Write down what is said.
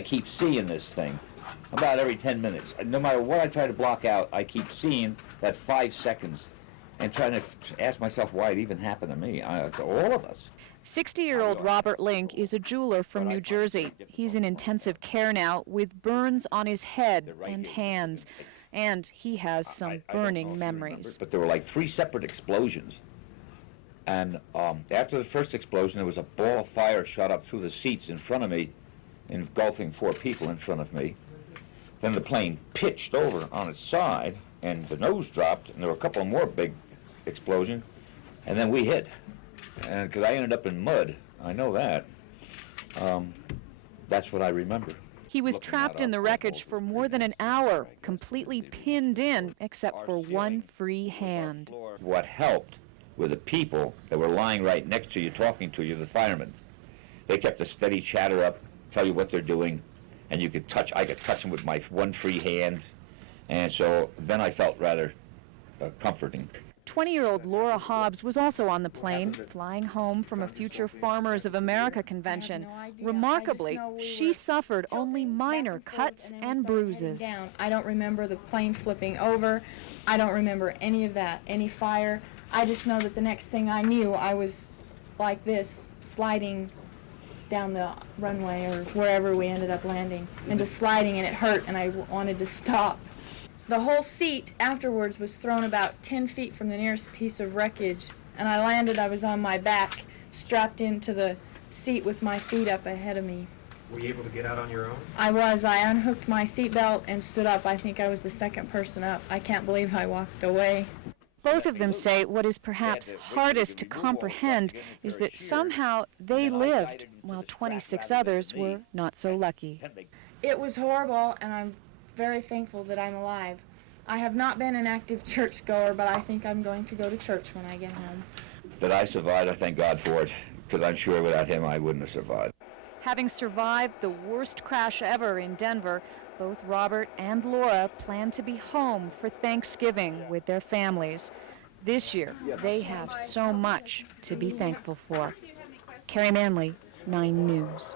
I keep seeing this thing about every 10 minutes. No matter what I try to block out, I keep seeing that 5 seconds and trying to ask myself why it even happened to me, to all of us. 60-year-old Robert Link is a jeweler from New Jersey. He's in intensive care now with burns on his head and hands, and he has some burning memories. But there were like 3 separate explosions. And after the first explosion, there was a ball of fire shot up through the seats in front of me, engulfing 4 people in front of me. Then the plane pitched over on its side, and the nose dropped, and there were a couple more big explosions, and then we hit. And because I ended up in mud, I know that. That's what I remember. He was trapped in the wreckage for more than an hour, completely pinned in, except for one free hand. What helped were the people that were lying right next to you, talking to you, the firemen. They kept a steady chatter up, tell you what they're doing, and I could touch them with my one free hand, and so then I felt rather comforting. 20-year-old Laura Hobbs was also on the plane, flying home from a Future Farmers of America convention. Remarkably, she suffered only minor cuts and bruises. I don't remember the plane flipping over. I don't remember any of that, any fire. I just know that the next thing I knew, I was like this, sliding down the runway or wherever we ended up landing, and just sliding, and it hurt, and I wanted to stop. The whole seat afterwards was thrown about 10 feet from the nearest piece of wreckage, and I landed, I was on my back, strapped into the seat with my feet up ahead of me. Were you able to get out on your own? I was. I unhooked my seatbelt and stood up. I think I was the second person up. I can't believe I walked away. Both of them say what is perhaps hardest to comprehend is that somehow they lived, while 26 others were not so lucky. It was horrible, and I'm very thankful that I'm alive. I have not been an active churchgoer, but I think I'm going to go to church when I get home. That I survived, I thank God for it, because I'm sure without him I wouldn't have survived. Having survived the worst crash ever in Denver, both Robert and Laura plan to be home for Thanksgiving with their families. This year, they have so much to be thankful for. Carrie Manley, 9 News.